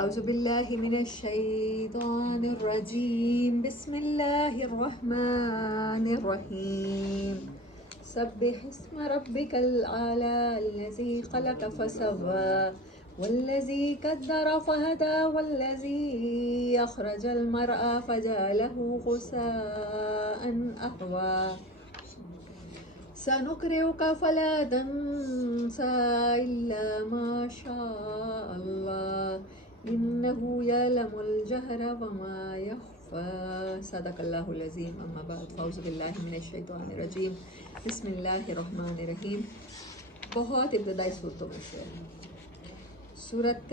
اعوذ باللہ من الشیطان الرجیم بسم اللہ الرحمن الرحیم سبح اسم ربک الاعلی الذی خلق فسوى والذی قدر فہدى والذی اخرج المرعى فجعله غثاء احوى سنقرئك فلا تنسى إلا ما شاء الله إنه يعلم الجهر وما يخفى صدق اللہ العظیم اما بعد فاعوذ باللہ من الشیطان الرجیم بسم اللہ الرحمن الرحیم. بہت ابتدائی صورتوں میں سے سورت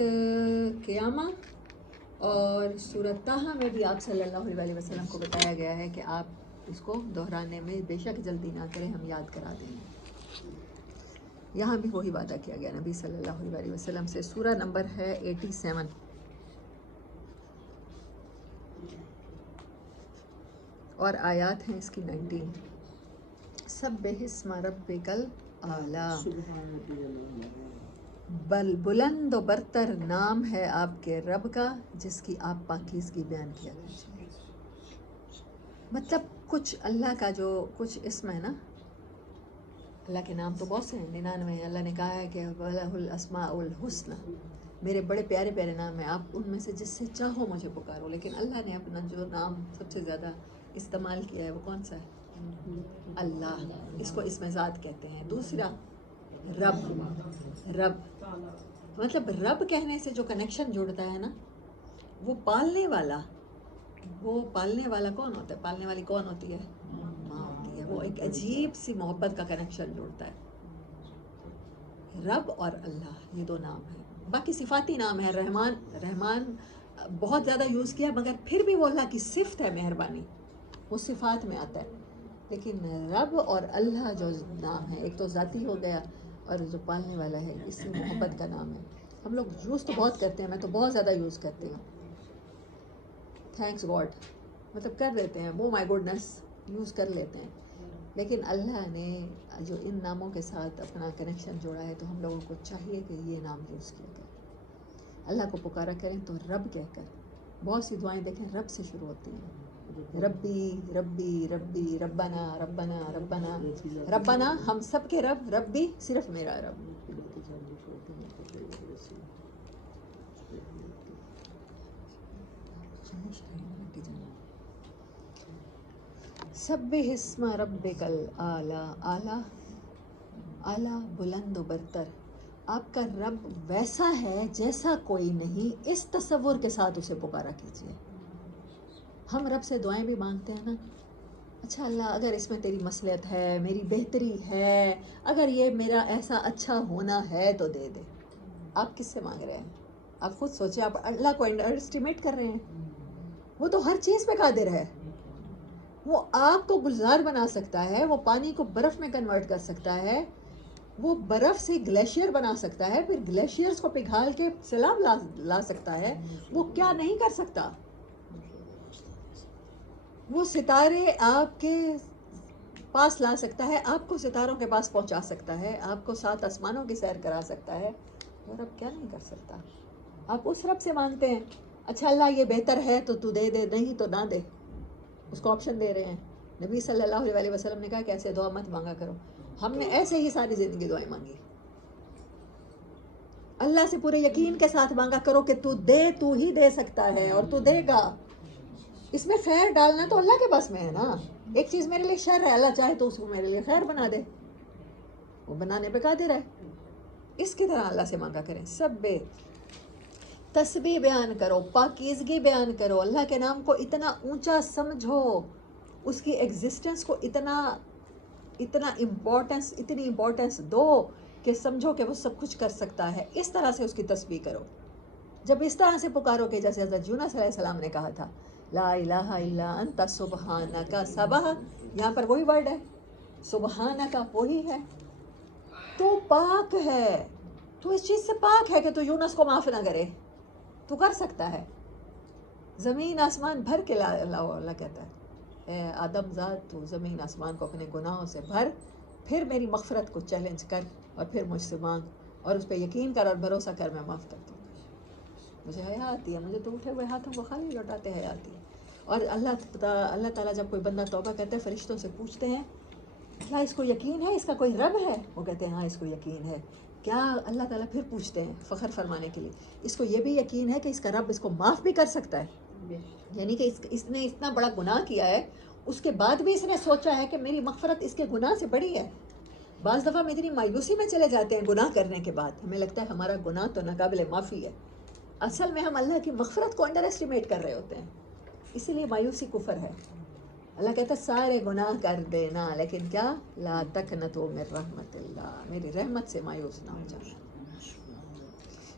قیامہ اور سورت طٰہٰ میں بھی آپ صلی اللہ علیہ وسلم کو بتایا گیا ہے کہ آپ اس کو دہرانے میں بے شک جلدی نہ کریں، ہم یاد کرا دیں گے. یہاں بھی وہی وعدہ کیا گیا نبی صلی اللہ علیہ وسلم سے. سورہ نمبر ہے 87 اور آیات ہیں اس کی 19. سبح اسم ربک الاعلی، بلند و برتر نام ہے آپ کے رب کا جس کی آپ پاکیزگی بیان کیا کیجیے. مطلب کچھ اللہ کا جو کچھ اسم ہے نا، اللہ کے نام تو بہت سے ہیں، 99 ہیں. اللہ نے کہا ہے کہ وَلَهُ الْأَسْمَاءُ الْحُسْنَى، میرے بڑے پیارے پیارے نام ہیں، آپ ان میں سے جس سے چاہو مجھے پکارو. لیکن اللہ نے اپنا جو نام سب سے زیادہ استعمال کیا ہے وہ کون سا ہے؟ اللہ. اس کو اسم ذات کہتے ہیں. دوسرا رب. رب مطلب رب کہنے سے جو کنیکشن جڑتا ہے نا، وہ پالنے والا. وہ پالنے والا کون ہوتا ہے؟ پالنے والی کون ہوتی ہے؟ ماں ہوتی ہے. وہ ایک عجیب سی محبت کا کنیکشن جوڑتا ہے. رب اور اللہ یہ دو نام ہیں. باقی صفاتی نام ہے. رحمان بہت زیادہ یوز کیا، مگر پھر بھی وہ اللہ کی صفت ہے مہربانی، وہ صفات میں آتا ہے. لیکن رب اور اللہ جو نام ہے، ایک تو ذاتی ہو گیا اور جو پالنے والا ہے اس سے محبت کا نام ہے. ہم لوگ یوز تو بہت کرتے ہیں، میں تو بہت زیادہ یوز کرتی ہوں. تھینکس گاڈ مطلب کر لیتے ہیں، وہ مائی گوڈنس یوز کر لیتے ہیں. لیکن اللہ نے جو ان ناموں کے ساتھ اپنا کنیکشن جوڑا ہے تو ہم لوگوں کو چاہیے کہ یہ نام یوز کیا کریں. اللہ کو پکارا کریں تو رب کہہ کر. بہت سی دعائیں دیکھیں رب سے شروع ہوتی ہیں. ربی ربی ربی ربنا ربنا ربنا ربنا، ہم سب کے رب. ربی صرف میرا رب. سبح اسم ربک الاعلی، اعلیٰ اعلیٰ بلند و برتر. آپ کا رب ویسا ہے جیسا کوئی نہیں، اس تصور کے ساتھ اسے پکارا کیجیے. ہم رب سے دعائیں بھی مانگتے ہیں نا، اچھا اللہ اگر اس میں تیری مصلحت ہے، میری بہتری ہے، اگر یہ میرا ایسا اچھا ہونا ہے تو دے دے. آپ کس سے مانگ رہے ہیں؟ آپ خود سوچیں. آپ اللہ کو انڈر اسٹیمیٹ کر رہے ہیں. وہ تو ہر چیز پہ قادر ہے. وہ آگ کو گلزار بنا سکتا ہے، وہ پانی کو برف میں کنورٹ کر سکتا ہے، وہ برف سے گلیشیئر بنا سکتا ہے، پھر گلیشیئرز کو پگھال کے سیلاب لا سکتا ہے. وہ کیا نہیں کر سکتا؟ وہ ستارے آپ کے پاس لا سکتا ہے، آپ کو ستاروں کے پاس پہنچا سکتا ہے، آپ کو 7 آسمانوں کی سیر کرا سکتا ہے. وہ رب کیا نہیں کر سکتا؟ آپ اس رب سے مانگتے ہیں اچھا اللہ یہ بہتر ہے تو تو دے دے، نہیں تو نہ دے. اس کو آپشن دے رہے ہیں. نبی صلی اللہ علیہ وسلم نے کہا کہ ایسے دعا مت مانگا کرو. ہم نے ایسے ہی ساری زندگی دعائیں مانگی. اللہ سے پورے یقین کے ساتھ مانگا کرو کہ تو دے، تو ہی دے سکتا ہے اور تو دے گا. اس میں خیر ڈالنا تو اللہ کے پاس میں ہے نا. ایک چیز میرے لیے شر ہے، اللہ چاہے تو اس کو میرے لیے خیر بنا دے، وہ بنانے پہ قادر ہے. اس کی طرح اللہ سے مانگا کریں. سب تسبیح بیان کرو، پاکیزگی بیان کرو، اللہ کے نام کو اتنا اونچا سمجھو، اس کی ایگزسٹنس کو اتنی امپورٹنس دو کہ سمجھو کہ وہ سب کچھ کر سکتا ہے. اس طرح سے اس کی تسبیح کرو. جب اس طرح سے پکارو کہ جیسے حضرت یونس علیہ السلام نے کہا تھا لا الہ الا انت سبحانک، سبح یہاں پر وہی ورڈ ہے، سبحانک وہی ہے. تو پاک ہے، تو اس چیز سے پاک ہے کہ تو یونس کو معاف نہ کرے. تو کر سکتا ہے. زمین آسمان بھر کے اللہ کہتا ہے اے آدم ذات تو زمین آسمان کو اپنے گناہوں سے بھر، پھر میری مغفرت کو چیلنج کر اور پھر مجھ سے مانگ اور اس پہ یقین کر اور بھروسہ کر، میں معاف کر دوں. مجھے حیا آتی ہے، مجھے تو اٹھے ہوئے ہاتھوں کو خالی لوٹاتے حیا آتی ہے. اور اللہ تعالیٰ جب کوئی بندہ توبہ کرتا ہے فرشتوں سے پوچھتے ہیں کیا اس کو یقین ہے اس کا کوئی رب ہے؟ وہ کہتے ہیں ہاں اس کو یقین ہے. کیا اللہ تعالیٰ پھر پوچھتے ہیں فخر فرمانے کے لیے اس کو یہ بھی یقین ہے کہ اس کا رب اس کو معاف بھی کر سکتا ہے؟ یعنی کہ اس نے اتنا بڑا گناہ کیا ہے، اس کے بعد بھی اس نے سوچا ہے کہ میری مغفرت اس کے گناہ سے بڑی ہے. بعض دفعہ ہم اتنی مایوسی میں چلے جاتے ہیں گناہ کرنے کے بعد، ہمیں لگتا ہے ہمارا گناہ تو ناقابل معافی ہے. اصل میں ہم اللہ کی مغفرت کو انڈر ایسٹیمیٹ کر رہے ہوتے ہیں، اسی لیے مایوسی کفر ہے. اللہ کہتا ہے سارے گناہ کر دینا لیکن کیا لا تقنطوا من رحمت اللہ، میری رحمت سے مایوس نہ ہو جانا.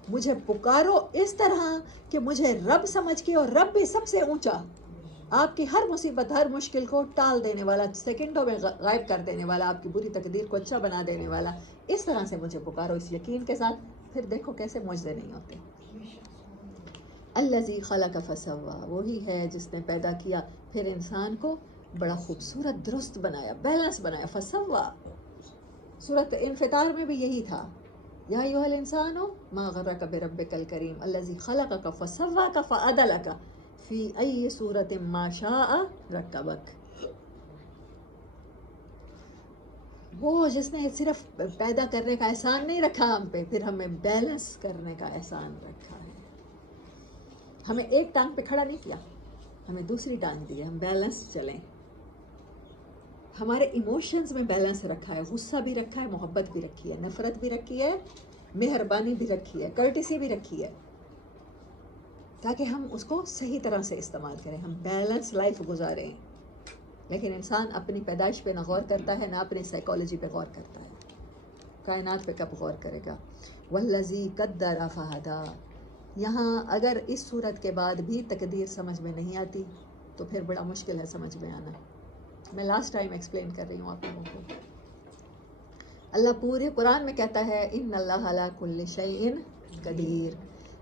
مجھے پکارو اس طرح کہ مجھے رب سمجھ کے، اور رب بھی سب سے اونچا، آپ کی ہر مصیبت ہر مشکل کو ٹال دینے والا، سیکنڈوں میں غائب کر دینے والا، آپ کی بری تقدیر کو اچھا بنا دینے والا. اس طرح سے مجھے پکارو اس یقین کے ساتھ، پھر دیکھو کیسے معجزے نہیں ہوتے. الذی خلق فسوا، وہی ہے جس نے پیدا کیا پھر انسان کو بڑا خوبصورت درست بنایا، بیلنس بنایا. فسوا سورۃ انفطار میں بھی یہی تھا، یا ایھا الانسان ما غرک بربک الکریم الذی خلقک فسواک فعدلک فی ای صورت ما شاء رکبک. وہ جس نے صرف پیدا کرنے کا احسان نہیں رکھا ہم پہ، پھر ہمیں بیلنس کرنے کا احسان رکھا ہے. ہمیں ایک ٹانگ پہ کھڑا نہیں کیا، ہمیں دوسری ٹانگ دی ہے، ہم بیلنس چلیں. ہمارے ایموشنز میں بیلنس رکھا ہے، غصہ بھی رکھا ہے، محبت بھی رکھی ہے، نفرت بھی رکھی ہے، مہربانی بھی رکھی ہے، کرٹیسی بھی رکھی ہے، تاکہ ہم اس کو صحیح طرح سے استعمال کریں، ہم بیلنس لائف گزاریں. لیکن انسان اپنی پیدائش پہ نہ غور کرتا ہے، نہ اپنی سائیکالوجی پہ غور کرتا ہے. کائنات پہ کب غور کرے گا؟ والذی قدر فہدی. یہاں اگر اس صورت کے بعد بھی تقدیر سمجھ میں نہیں آتی تو پھر بڑا مشکل ہے سمجھ میں آنا. میں لاسٹ ٹائم ایکسپلین کر رہی ہوں آپ لوگوں کو. اللہ پورے قرآن میں کہتا ہے ان اللہ علی کل شیء قدیر.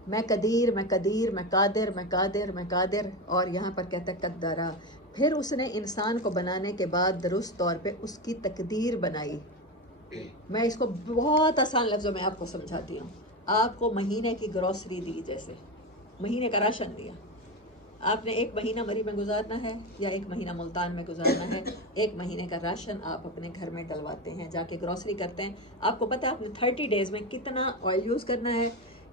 میں قدیر، میں قدیر، میں قادر، میں قادر، میں قادر. اور یہاں پر کہتا ہے قدرہ، پھر اس نے انسان کو بنانے کے بعد درست طور پہ اس کی تقدیر بنائی. میں اس کو بہت آسان لفظوں میں آپ کو سمجھاتی ہوں. آپ کو مہینے کی گروسری دی، جیسے مہینے کا راشن دیا. آپ نے ایک مہینہ مری میں گزارنا ہے یا ایک مہینہ ملتان میں گزارنا ہے. ایک مہینے کا راشن آپ اپنے گھر میں ڈلواتے ہیں، جا کے گروسری کرتے ہیں. آپ کو پتہ ہے آپ نے 30 ڈیز میں کتنا آئل یوز کرنا ہے،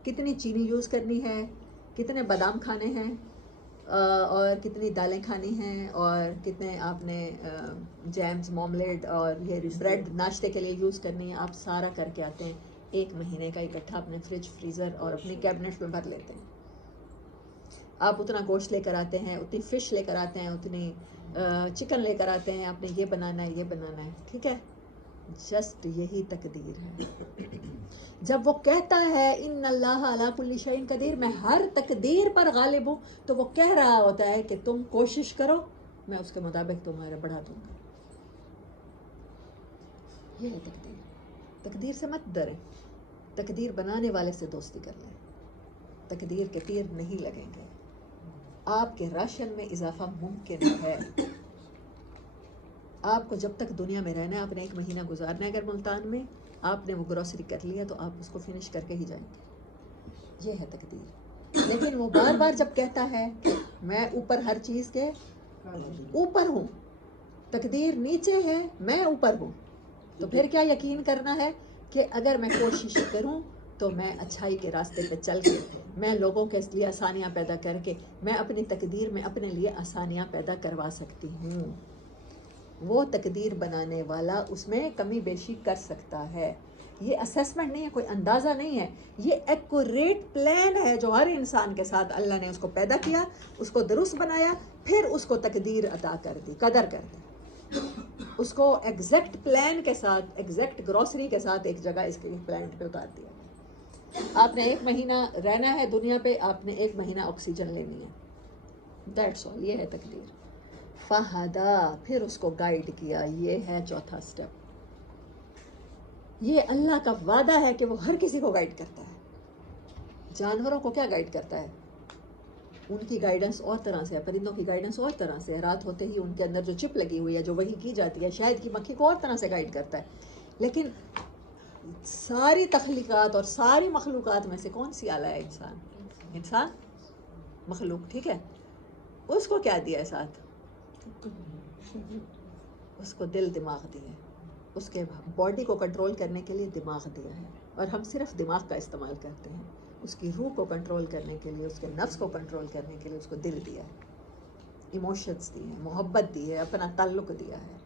کتنی چینی یوز کرنی ہے، کتنے بادام کھانے ہیں، اور کتنی دالیں کھانی ہیں، اور کتنے آپ نے جیمز، موملیٹ اور یہ بریڈ ناشتے کے لیے یوز کرنی ہے. آپ سارا کر کے آتے ہیں، ایک مہینے کا اکٹھا اپنے فریج، فریزر اور اپنی کیبنٹ میں بھر لیتے ہیں. آپ اتنا گوشت لے کر آتے ہیں، اتنی فش لے کر آتے ہیں، اتنی چکن لے کر آتے ہیں. آپ نے یہ بنانا ہے، یہ بنانا ہے، ٹھیک ہے. جسٹ یہی تقدیر ہے. جب وہ کہتا ہے ان اللہ علی کل شیء قدیر، میں ہر تقدیر پر غالب ہوں، تو وہ کہہ رہا ہوتا ہے کہ تم کوشش کرو، میں اس کے مطابق تمہارا بڑھا دوں گا. یہ ہے تقدیر. تقدیر سے مت ڈریں، تقدیر بنانے والے سے دوستی کر لیں. تقدیر کے تیر نہیں لگیں گے. آپ کے راشن میں اضافہ ممکن ہے. آپ کو جب تک دنیا میں رہنا ہے، آپ نے ایک مہینہ گزارنا ہے. اگر ملتان میں آپ نے وہ گروسری کر لیا تو آپ اس کو فنش کر کے ہی جائیں گے. یہ ہے تقدیر. لیکن وہ بار بار جب کہتا ہے کہ میں اوپر ہر چیز کے اوپر ہوں، تقدیر نیچے ہے، میں اوپر ہوں، تو پھر کیا یقین کرنا ہے کہ اگر میں کوشش کروں تو میں اچھائی کے راستے پہ چل کے، میں لوگوں کے لیے آسانیاں پیدا کر کے، میں اپنی تقدیر میں اپنے لیے آسانیاں پیدا کروا سکتی ہوں. وہ تقدیر بنانے والا اس میں کمی بیشی کر سکتا ہے. یہ اسیسمنٹ نہیں ہے، کوئی اندازہ نہیں ہے، یہ ایکوریٹ پلان ہے جو ہر انسان کے ساتھ اللہ نے اس کو پیدا کیا، اس کو درست بنایا، پھر اس کو تقدیر عطا کر دی، قدر کر دی. اس کو ایگزیکٹ پلان کے ساتھ، ایگزیکٹ گروسری کے ساتھ ایک جگہ اس کے پلانٹ پہ اتار دیا. آپ نے ایک مہینہ رہنا ہے دنیا پہ، آپ نے ایک مہینہ آکسیجن لینی ہے. That's all. یہ ہے تقدیر. فہدا، پھر اس کو گائیڈ کیا. یہ ہے چوتھا سٹیپ. یہ اللہ کا وعدہ ہے کہ وہ ہر کسی کو گائیڈ کرتا ہے. جانوروں کو کیا گائیڈ کرتا ہے؟ ان کی گائیڈنس اور طرح سے ہے، پرندوں کی گائیڈنس اور طرح سے ہے. رات ہوتے ہی ان کے اندر جو چپ لگی ہوئی ہے، جو وحی کی جاتی ہے، شاید کی مکھی کو اور طرح سے گائیڈ کرتا ہے. لیکن ساری تخلیقات اور ساری مخلوقات میں سے کون سی اعلیٰ ہے؟ انسان. انسان مخلوق، ٹھیک ہے، اس کو کیا دیا ہے ساتھ؟ اس کو دل دماغ دیا ہے، اس کے باڈی کو کنٹرول کرنے کے لیے دماغ دیا ہے، اور ہم صرف دماغ کا استعمال کرتے ہیں. اس کی روح کو کنٹرول کرنے کے لیے، اس کے نفس کو کنٹرول کرنے کے لیے اس کو دل دیا ہے، ایموشنز دی ہیں، محبت دی ہے، اپنا تعلق دیا ہے.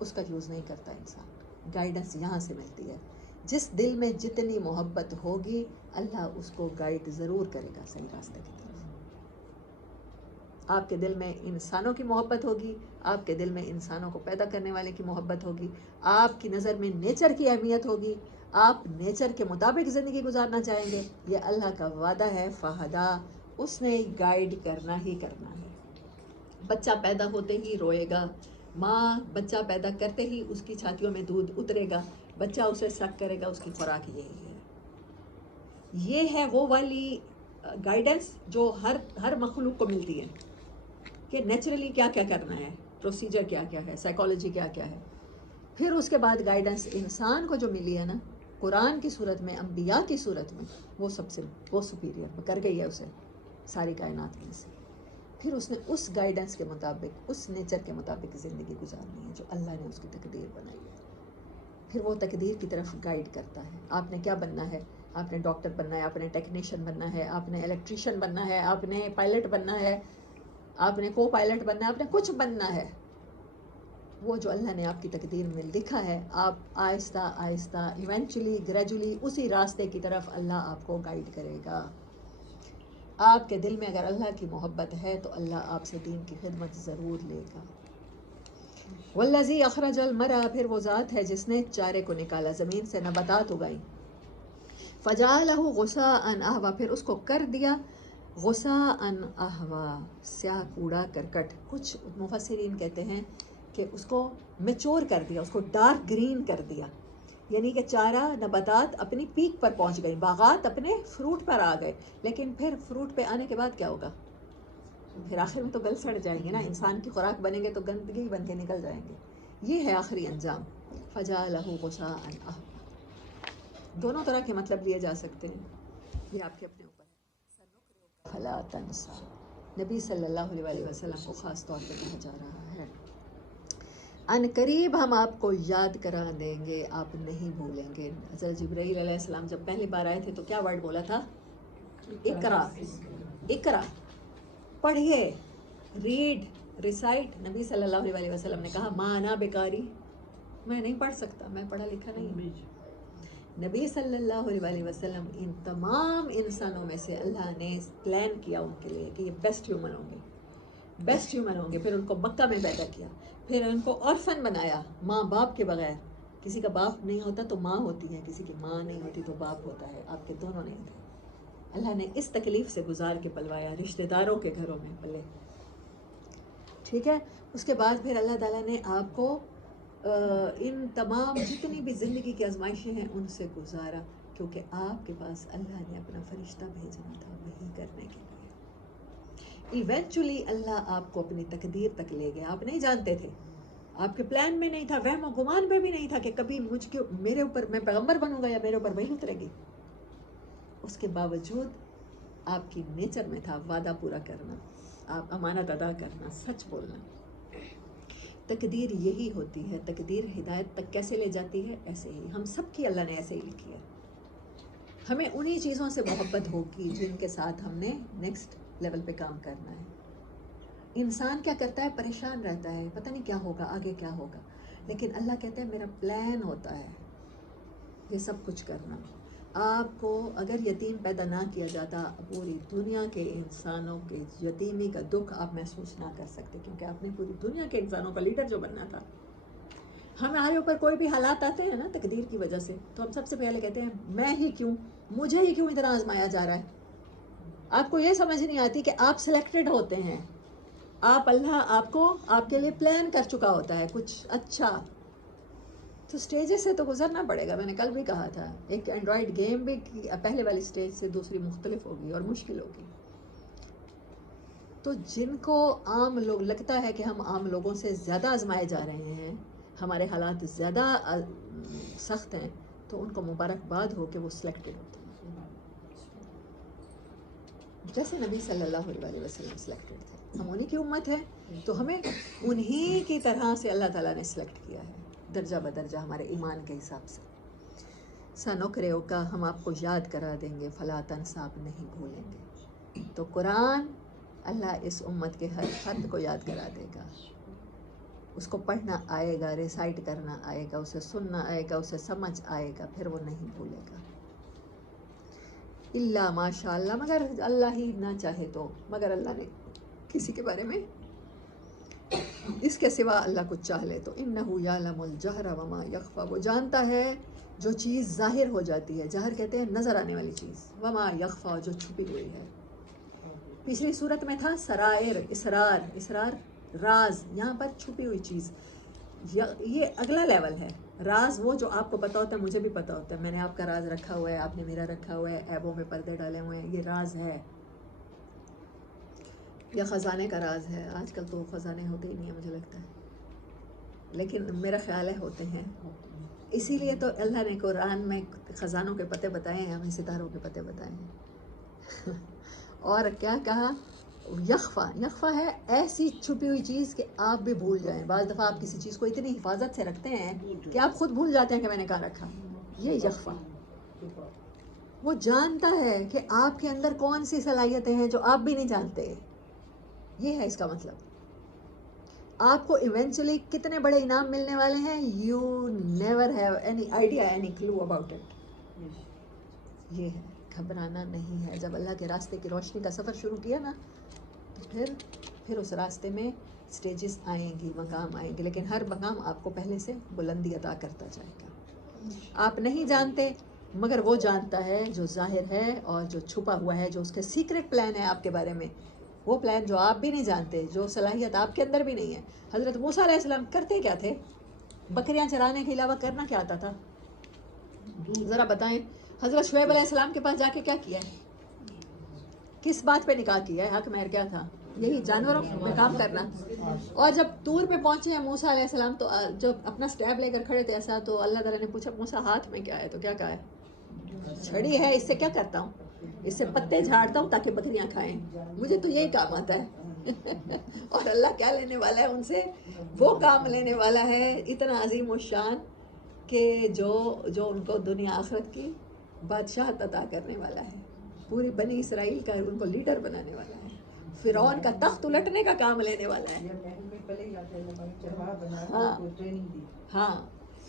اس کا یوز نہیں کرتا انسان. گائیڈنس یہاں سے ملتی ہے. جس دل میں جتنی محبت ہوگی اللہ اس کو گائیڈ ضرور کرے گا صحیح راستے کی طرف. آپ کے دل میں انسانوں کی محبت ہوگی، آپ کے دل میں انسانوں کو پیدا کرنے والے کی محبت ہوگی، آپ کی نظر میں نیچر کی اہمیت ہوگی، آپ نیچر کے مطابق زندگی گزارنا چاہیں گے. یہ اللہ کا وعدہ ہے، فہدا، اس نے گائیڈ کرنا ہی کرنا ہے. بچہ پیدا ہوتے ہی روئے گا، ماں بچہ پیدا کرتے ہی اس کی چھاتیوں میں دودھ اترے گا، بچہ اسے سک کرے گا، اس کی خوراک یہی ہے. یہ ہے وہ والی گائیڈنس جو ہر مخلوق کو ملتی ہے کہ نیچرلی کیا کیا کرنا ہے، پروسیجر کیا کیا ہے، سائیکالوجی کیا کیا ہے. پھر اس کے بعد گائیڈنس انسان کو جو ملی ہے نا قرآن کی صورت میں، انبیاء کی صورت میں، وہ سب سے وہ سپیریئر کر گئی ہے اسے ساری کائنات میں سے. پھر اس نے اس گائیڈنس کے مطابق، اس نیچر کے مطابق زندگی گزارنی ہے جو اللہ نے اس کی تقدیر بنائی ہے. پھر وہ تقدیر کی طرف گائیڈ کرتا ہے. آپ نے کیا بننا ہے؟ آپ نے ڈاکٹر بننا ہے، آپ نے ٹیکنیشین بننا ہے، آپ نے الیکٹریشین بننا ہے، آپ نے پائلٹ بننا ہے، آپ نے کو پائلٹ بننا ہے، آپ نے کچھ بننا ہے. وہ جو اللہ نے آپ کی تقدیر میں لکھا ہے، آپ آہستہ آہستہ ایونچولی گریجولی اسی راستے کی طرف اللہ آپ کو گائیڈ کرے گا. آپ کے دل میں اگر اللہ کی محبت ہے تو اللہ آپ سے دین کی خدمت ضرور لے گا. والذی اخرج المرعى، پھر وہ ذات ہے جس نے چارے کو نکالا، زمین سے نباتات اگائی. فجعلہ غثاء احوا، پھر اس کو کر دیا غثاء احوا، سیاہ کوڑا کرکٹ. کچھ مفسرین کہتے ہیں کہ اس کو میچور کر دیا، اس کو ڈارک گرین کر دیا، یعنی کہ چارہ نباتات اپنی پیک پر پہنچ گئی، باغات اپنے فروٹ پر آ گئے. لیکن پھر فروٹ پہ آنے کے بعد کیا ہوگا؟ پھر آخر میں تو گل سڑ جائیں گے نا، انسان کی خوراک بنیں گے تو گندگی بن کے نکل جائیں گے. یہ ہے آخری انجام. فجعلہ غثاء احوا. دونوں طرح کے مطلب لیے جا سکتے ہیں، یہ آپ کے اپنے اوپر ہے. فلا تنسا، نبی صلی اللہ علیہ وسلم کو خاص طور پہ کہا جا رہا ہے. ان قریب ہم آپ کو یاد کرا دیں گے، آپ نہیں بھولیں گے. حضرت جبرائیل علیہ السلام جب پہلی بار آئے تھے تو کیا ورڈ بولا تھا؟ اقرا. اقرا، پڑھیے، ریڈ، ریسائٹ. نبی صلی اللہ علیہ وسلم نے کہا ما انا بقاری، میں نہیں پڑھ سکتا، میں پڑھا لکھا نہیں. نبی صلی اللہ علیہ وسلم ان تمام انسانوں میں سے اللہ نے پلان کیا ان کے لیے کہ یہ بیسٹ ہیومن ہوں گے، بیسٹ ہیومن ہوں گے. پھر ان کو مکہ میں پیدا کیا، پھر ان کو آرفن بنایا، ماں باپ کے بغیر. کسی کا باپ نہیں ہوتا تو ماں ہوتی ہے، کسی کی ماں نہیں ہوتی تو باپ ہوتا ہے. آپ کے دونوں نہیں تھے. اللہ نے اس تکلیف سے گزار کے پلوایا، رشتہ داروں کے گھروں میں پلے. ٹھیک ہے. اس کے بعد پھر اللہ تعالیٰ نے آپ کو ان تمام جتنی بھی زندگی کی آزمائشیں ہیں ان سے گزارا، کیونکہ آپ کے پاس اللہ نے اپنا فرشتہ بھیجنا تھا وہی کرنے کے لیے. ایونچولی اللہ آپ کو اپنی تقدیر تک لے گیا. آپ نہیں جانتے تھے، آپ کے پلان میں نہیں تھا، وہم و گمان میں بھی نہیں تھا کہ کبھی میرے اوپر میں پیغمبر بنوں گا یا میرے اوپر وحی اترے گی. اس کے باوجود آپ کی نیچر میں تھا وعدہ پورا کرنا، آپ امانت ادا کرنا، سچ بولنا. تقدیر یہی ہوتی ہے. تقدیر ہدایت تک کیسے لے جاتی ہے؟ ایسے ہی ہم سب کی اللہ نے ایسے ہی لکھی ہے. ہمیں انہی چیزوں سے محبت ہوگی جن کے ساتھ ہم نے نیکسٹ لیول پہ کام کرنا ہے. انسان کیا کرتا ہے؟ پریشان رہتا ہے، پتہ نہیں کیا ہوگا، آگے کیا ہوگا. لیکن اللہ کہتا ہے میرا پلان ہوتا ہے یہ سب کچھ کرنا. آپ کو اگر یتیم پیدا نہ کیا جاتا، پوری دنیا کے انسانوں کے یتیمی کا دکھ آپ محسوس نہ کر سکتے، کیونکہ آپ نے پوری دنیا کے انسانوں کا لیڈر جو بننا تھا. ہمارے اوپر کوئی بھی حالات آتے ہیں نا تقدیر کی وجہ سے، تو ہم سب سے پہلے کہتے ہیں میں ہی کیوں، مجھے ہی کیوں اتنا آزمایا جا رہا ہے. آپ کو یہ سمجھ نہیں آتی کہ آپ سلیکٹڈ ہوتے ہیں. آپ اللہ آپ کو آپ کے لیے پلان کر چکا ہوتا ہے کچھ اچھا. تو سٹیجز سے تو گزرنا پڑے گا. میں نے کل بھی کہا تھا ایک اینڈرائڈ گیم بھی پہلے والی سٹیج سے دوسری مختلف ہوگی اور مشکل ہوگی. تو جن کو عام لوگ لگتا ہے کہ ہم عام لوگوں سے زیادہ آزمائے جا رہے ہیں، ہمارے حالات زیادہ سخت ہیں، تو ان کو مبارکباد ہو کہ وہ سلیکٹڈ ہوتے ہیں. جیسے نبی صلی اللہ علیہ وسلم سلیکٹڈ تھے، ہم انہی کی امت ہے، تو ہمیں انہی کی طرح سے اللہ تعالیٰ نے سلیکٹ کیا ہے، درجہ بدرجہ ہمارے ایمان کے حساب سے۔ سنقرئک کا، ہم آپ کو یاد کرا دیں گے، فلا تنسیٰ، آپ نہیں بھولیں گے۔ تو قرآن اللہ اس امت کے ہر فرد کو یاد کرا دے گا، اس کو پڑھنا آئے گا، ریسائٹ کرنا آئے گا، اسے سننا آئے گا، اسے سمجھ آئے گا، پھر وہ نہیں بھولے گا۔ اللہ ماشاء اللہ، مگر اللہ ہی نہ چاہے تو، مگر اللہ نے کسی کے بارے میں اس کے سوا اللہ کچھ چاہ لے تو، انہ یعلم الجہر وما یخفی، وہ جانتا ہے جو چیز ظاہر ہو جاتی ہے، جہر کہتے ہیں نظر آنے والی چیز، وما یخفی، جو چھپی ہوئی ہے۔ پچھلی صورت میں تھا سرائر، اسرار، اسرار راز، یہاں پر چھپی ہوئی چیز، یہ اگلا لیول ہے۔ راز وہ جو آپ کو پتہ ہوتا ہے، مجھے بھی پتہ ہوتا ہے، میں نے آپ کا راز رکھا ہوا ہے، آپ نے میرا رکھا ہوا ہے، عیبوں میں پردے ڈالے ہوئے ہیں، یہ راز ہے، یا خزانے کا راز ہے۔ آج کل تو خزانے ہوتے ہی نہیں ہیں مجھے لگتا ہے، لیکن میرا خیال ہے ہوتے ہیں، اسی لیے تو اللہ نے قرآن میں خزانوں کے پتے بتائے ہیں، ہمیں ستاروں کے پتے بتائے ہیں۔ اور کیا کہا؟ یخفا، یخفا ہے ایسی چھپی ہوئی چیز کہ آپ بھی بھول جائیں۔ بعض دفعہ آپ کسی چیز کو اتنی حفاظت سے رکھتے ہیں کہ آپ خود بھول جاتے ہیں کہ میں نے کہاں رکھا، یہ یخفا۔ وہ جانتا ہے کہ آپ کے اندر کون سی صلاحیتیں ہیں جو آپ بھی نہیں جانتے، یہ ہے اس کا مطلب۔ آپ کو ایونچولی کتنے بڑے انعام ملنے والے ہیں، you never have any idea, any clue about it. یہ ہے، گھبرانا نہیں ہے۔ جب اللہ کے راستے کی روشنی کا سفر شروع کیا نا، تو پھر اس راستے میں سٹیجز آئیں گی، مقام آئیں گے، لیکن ہر مقام آپ کو پہلے سے بلندی عطا کرتا جائے گا۔ آپ نہیں جانتے، مگر وہ جانتا ہے جو ظاہر ہے اور جو چھپا ہوا ہے، جو اس کے سیکرٹ پلان ہے آپ کے بارے میں، وہ پلان جو آپ بھی نہیں جانتے، جو صلاحیت آپ کے اندر بھی نہیں ہے۔ حضرت موسیٰ علیہ السلام کرتے کیا تھے؟ بکریاں چرانے کے علاوہ کرنا کیا آتا تھا؟ ذرا بتائیں۔ حضرت شعیب علیہ السلام کے پاس جا کے کیا کیا ہے؟ کس بات پہ نکاح کیا ہے؟ حق مہر کیا تھا؟ یہی جانوروں پہ کام کرنا۔ اور جب طور پہ پہنچے ہیں موسیٰ علیہ السلام، تو جب اپنا سٹیب لے کر کھڑے تھے ایسا، تو اللہ تعالیٰ نے پوچھا موسیٰ ہاتھ میں کیا ہے؟ تو کیا کہا ہے؟ چھڑی ہے، اس سے کیا کرتا ہوں؟ اس سے پتے جھاڑتا ہوں تاکہ بکریاں کھائیں، مجھے تو یہی کام آتا ہے۔ اور اللہ کیا لینے والا ہے ان سے؟ وہ کام لینے والا ہے اتنا عظیم الشان کہ جو ان کو دنیا آخرت کی بادشاہت عطا کرنے والا ہے، پوری بنی اسرائیل کا ان کو لیڈر بنانے والا ہے، فرعون کا تخت الٹنے کا کام لینے والا ہے۔ ہاں ہاں،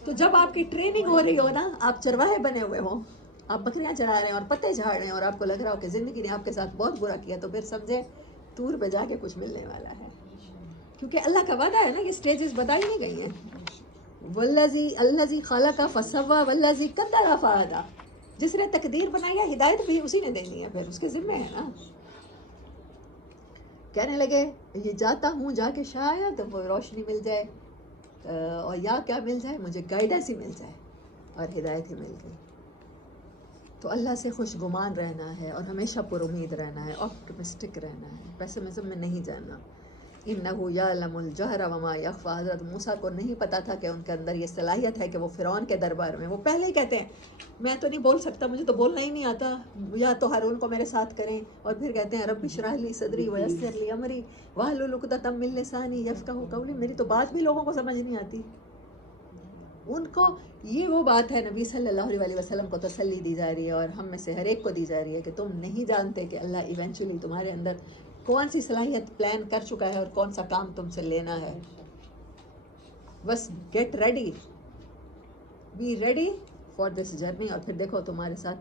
تو جب آپ کی ٹریننگ ہو رہی ہو نا، آپ چرواہے بنے ہوئے ہوں، آپ بکریاں چرا رہے ہیں اور پتے جھاڑ رہے ہیں، اور آپ کو لگ رہا ہو کہ زندگی نے آپ کے ساتھ بہت برا کیا، تو پھر سمجھے طور پہ جا کے کچھ ملنے والا ہے، کیونکہ اللہ کا وعدہ ہے نا، یہ سٹیجز بتائی نہیں گئی ہیں۔ والذی الذی خلق فسوی والذی قدر فہدی، جس نے تقدیر بنائی ہے، ہدایت بھی اسی نے دینی ہے، پھر اس کے ذمہ ہے نا۔ کہنے لگے یہ جاتا ہوں، جا کے شاید وہ روشنی مل جائے، اور یا کیا مل جائے، مجھے گائیڈنس ہی مل جائے، اور ہدایت ہی مل گئی۔ تو اللہ سے خوش گمان رہنا ہے، اور ہمیشہ پر امید رہنا ہے، آپٹمسٹک رہنا ہے، پیسمزم میں نہیں جانا۔ انہ یعلم الجہر وما یخفی، حضرت موسیٰ کو نہیں پتا تھا کہ ان کے اندر یہ صلاحیت ہے کہ وہ فرعون کے دربار میں، وہ پہلے ہی کہتے ہیں میں تو نہیں بول سکتا، مجھے تو بولنا ہی نہیں آتا، یا تو ہارون کو میرے ساتھ کریں، اور پھر کہتے ہیں رب اشرح لی صدری ویسر لی امری واحلل عقدۃ من لسانی یفقہوا قولی، میری تو بات بھی لوگوں کو سمجھ نہیں آتی۔ ان کو یہ وہ بات ہے، نبی صلی اللہ علیہ وسلم کو تسلی دی جا رہی ہے، اور ہم میں سے ہر ایک کو دی جا رہی ہے کہ تم نہیں جانتے کہ اللہ ایونچولی تمہارے اندر کون سی صلاحیت پلان کر چکا ہے اور کون سا کام تم سے لینا ہے۔ بس get ready, be ready for this journey, اور پھر دیکھو تمہارے ساتھ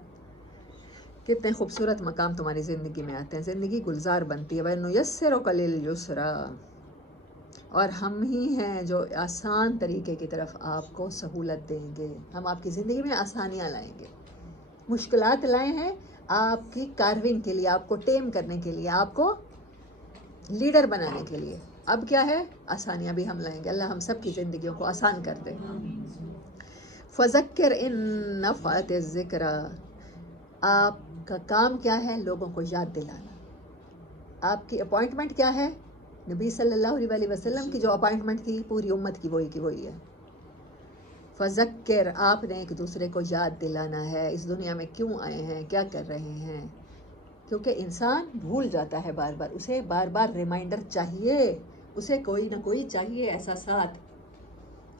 کتنے خوبصورت مقام تمہاری زندگی میں آتے ہیں، زندگی گلزار بنتی ہے۔ وَنُيَسِّرُكَ لِلْيُسْرَىٰ، اور ہم ہی ہیں جو آسان طریقے کی طرف آپ کو سہولت دیں گے، ہم آپ کی زندگی میں آسانیاں لائیں گے۔ مشکلات لائے ہیں آپ کی کارونگ کے لیے، آپ کو ٹیم کرنے کے لیے، آپ کو لیڈر بنانے کے لیے۔ اب کیا ہے؟ آسانیاں بھی ہم لائیں گے، اللہ ہم سب کی زندگیوں کو آسان کر دے۔ فَذَكِّرْ إِن نَفعَتِ الذِّكْرَىٰ، آپ کا کام کیا ہے؟ لوگوں کو یاد دلانا۔ آپ کی اپوائنٹمنٹ کیا ہے؟ نبی صلی اللہ علیہ وسلم کی جو اپوائنٹمنٹ تھی پوری امت کی وہی ہے۔ فذکر، آپ نے ایک دوسرے کو یاد دلانا ہے، اس دنیا میں کیوں آئے ہیں، کیا کر رہے ہیں، کیونکہ انسان بھول جاتا ہے بار بار، اسے بار بار ریمائنڈر چاہیے، اسے کوئی نہ کوئی چاہیے احساسات.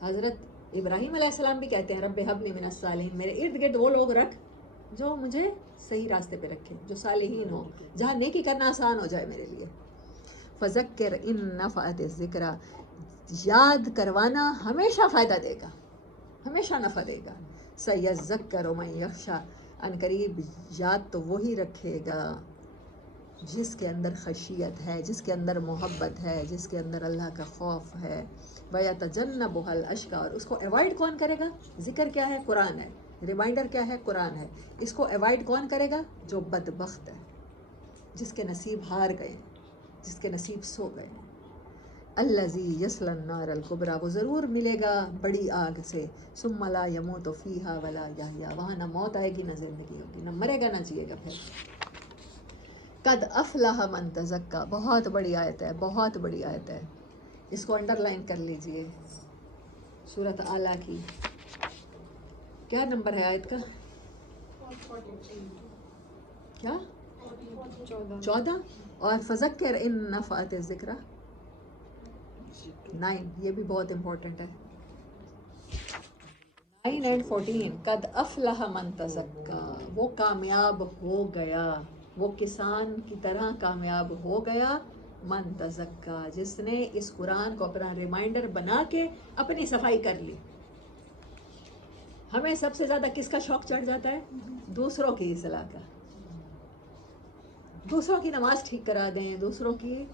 حضرت ابراہیم علیہ السلام بھی کہتے ہیں رب ہب لی من الصالحین، میرے ارد گرد وہ لوگ رکھ جو مجھے صحیح راستے پہ رکھے، جو صالحین ہو، جہاں نیکی کرنا آسان ہو جائے میرے لیے. فذکر ان نفعت الذکریٰ، یاد کروانا ہمیشہ فائدہ دے گا، ہمیشہ نفع دے گا. سیذکر من یخشی، ان قریب یاد تو وہی رکھے گا جس کے اندر خشیت ہے، جس کے اندر محبت ہے، جس کے اندر اللہ کا خوف ہے. وَيَتَجَنَّبُهَا الْأَشْقَى، اور اس کو ایوائڈ کون کرے گا؟ ذکر کیا ہے؟ قرآن ہے. ریمائنڈر کیا ہے؟ قرآن ہے. اس کو ایوائڈ کون کرے گا؟ جو بدبخت ہے، جس کے نصیب ہار گئے، جس کے نصیب سو گئے. الذی یصلی النار الکبریٰ، وہ ضرور ملے گا بڑی آگ سے. ثم لا یموت فیہا ولا یحییٰ، وہاں نہ موت آئے گی نہ زندگی ہوگی، نہ مرے گا نہ جیے گا. پھر قد افلح من تزکیٰ، بہت بڑی آیت ہے، بہت بڑی آیت ہے. اس کو انڈر لائن کر لیجئے. سورۃ اعلیٰ کی کیا نمبر ہے آیت کا؟ کیا 14. اور فذکر ان نفعت الذکریٰ 9، یہ بھی بہت امپورٹنٹ ہے. 9 and 14. قد افلح من تزکیٰ، وہ کامیاب ہو گیا، وہ کسان کی طرح کامیاب ہو گیا. من تزکیٰ، جس نے اس قرآن کو اپنا ریمائنڈر بنا کے اپنی صفائی کر لی. ہمیں سب سے زیادہ کس کا شوق چڑھ جاتا ہے؟ دوسروں کی اصلاح کا. دوسروں کی نماز ٹھیک کرا دیں، دوسروں کی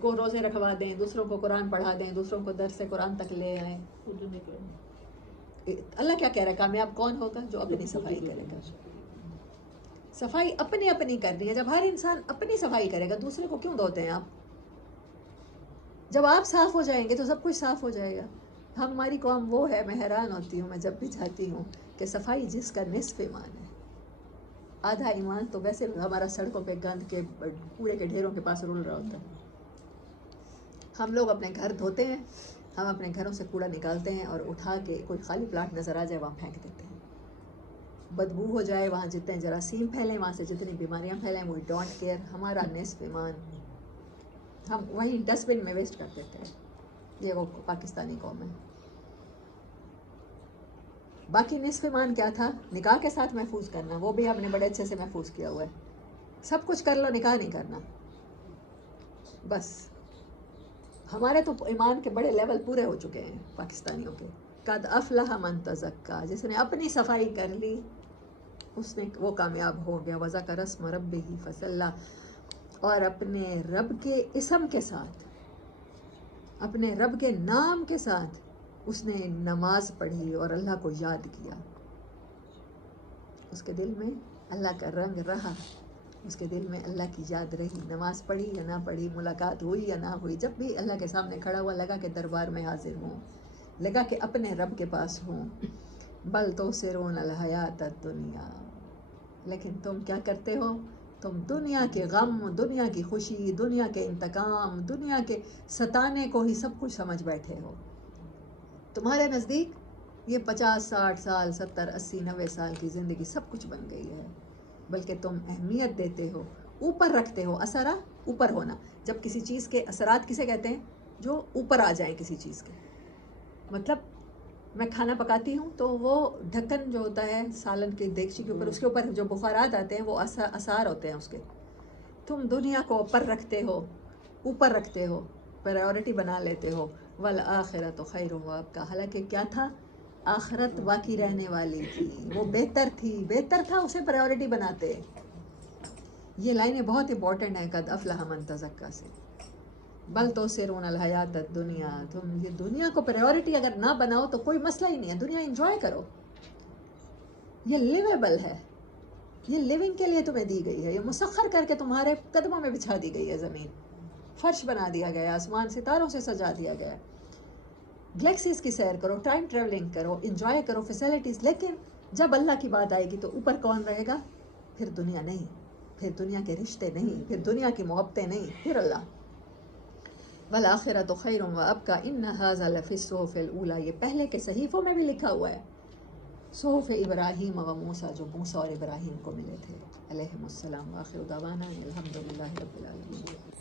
کو روزے رکھوا دیں، دوسروں کو قرآن پڑھا دیں، دوسروں کو درس قرآن تک لے آئیں. اللہ کیا کہہ رہا ہے؟ کامیاب کون ہوگا؟ جو اپنی صفائی کرے گا. صفائی اپنی اپنی کرنی ہے. جب ہر انسان اپنی صفائی کرے گا، دوسرے کو کیوں دھوتے ہیں آپ؟ جب آپ صاف ہو جائیں گے تو سب کچھ صاف ہو جائے گا. ہماری قوم وہ ہے، میں حیران ہوتی ہوں میں جب بھی جاتی ہوں کہ صفائی جس کا نصف ایمان ہے. آدھا ایمان تو ویسے ہمارا سڑکوں پہ گند کے کوڑے کے ڈھیروں کے پاس رول رہا ہوتا ہے. ہم لوگ اپنے گھر دھوتے ہیں، ہم اپنے گھروں سے کوڑا نکالتے ہیں اور اٹھا کے کوئی خالی پلاٹ نظر آ جائے وہاں پھینک دیتے ہیں. بدبو ہو جائے، وہاں جتنے جراثیم پھیلیں، وہاں سے جتنی بیماریاں پھیلیں، وی ڈونٹ کیئر. ہمارا نصف ایمان ہم وہیں ڈسٹ بن میں ویسٹ کر دیتے ہیں. یہ وہ پاکستانی قوم ہے. باقی نصف ایمان کیا تھا؟ نکاح کے ساتھ محفوظ کرنا، وہ بھی ہم نے بڑے اچھے سے محفوظ کیا ہوا ہے. سب کچھ کر لو، نکاح نہیں کرنا. بس ہمارے تو ایمان کے بڑے لیول پورے ہو چکے ہیں پاکستانیوں کے. قد افلح من تزکیٰ، جس نے اپنی صفائی کر لی اس نے وہ کامیاب ہو گیا. وذکر اسم ربہ فصلی، اور اپنے رب کے اسم کے ساتھ، اپنے رب کے نام کے ساتھ اس نے نماز پڑھی اور اللہ کو یاد کیا. اس کے دل میں اللہ کا رنگ رہا، اس کے دل میں اللہ کی یاد رہی. نماز پڑھی یا نہ پڑھی، ملاقات ہوئی یا نہ ہوئی، جب بھی اللہ کے سامنے کھڑا ہوا لگا کہ دربار میں حاضر ہوں، لگا کہ اپنے رب کے پاس ہوں. بل تؤثرون الحیات الدنیا، لیکن تم کیا کرتے ہو؟ تم دنیا کے غم، دنیا کی خوشی، دنیا کے انتقام، دنیا کے ستانے کو ہی سب کچھ سمجھ بیٹھے ہو. تمہارے نزدیک یہ 50 60 سال 70 80 90 سال کی زندگی سب کچھ بن گئی ہے. بلکہ تم اہمیت دیتے ہو، اوپر رکھتے ہو. اثرا اوپر ہونا، جب کسی چیز کے اثرات کسے کہتے ہیں؟ جو اوپر آ جائیں کسی چیز کے. مطلب میں کھانا پکاتی ہوں تو وہ ڈھکن جو ہوتا ہے سالن کی دیگچی کے اوپر، اس کے اوپر جو بخارات آتے ہیں وہ اثار ہوتے ہیں اس کے. تم دنیا کو اوپر رکھتے ہو، اوپر رکھتے ہو، پرائیورٹی بنا لیتے ہو. والآخرۃ خیر وابقیٰ، حالانکہ کیا تھا؟ آخرت باقی رہنے والی تھی، وہ بہتر تھی، بہتر تھا، اسے پرائیورٹی بناتے. یہ لائنیں بہت امپورٹنٹ ہیں قد افلح من تزکیٰ سے. بل تؤثرون الحیات الدنیا، تم یہ دنیا کو پرائیورٹی اگر نہ بناؤ تو کوئی مسئلہ ہی نہیں ہے. دنیا انجوائے کرو، یہ لیویبل ہے، یہ لیونگ کے لیے تمہیں دی گئی ہے. یہ مسخر کر کے تمہارے قدموں میں بچھا دی گئی ہے. زمین فرش بنا دیا گیا، آسمان ستاروں سے سجا دیا گیا. گلیکسیز کی سیر کرو، ٹائم ٹریولنگ کرو، انجوائے کرو فیسلٹیز. لیکن جب اللہ کی بات آئے گی تو اوپر کون رہے گا؟ پھر دنیا نہیں، پھر دنیا کے رشتے نہیں، پھر دنیا کی محبتیں نہیں، پھر اللہ. والآخرۃ خیر وابقیٰ ان ھذا لفی الصحف الاولیٰ، یہ پہلے کے صحیفوں میں بھی لکھا ہوا ہے. صحف ابراہیم و موسیٰ جو موسیٰ اور ابراہیم کو ملے تھے علیہم السلام. وآخر دعوانا الحمدللہ رب العالمین.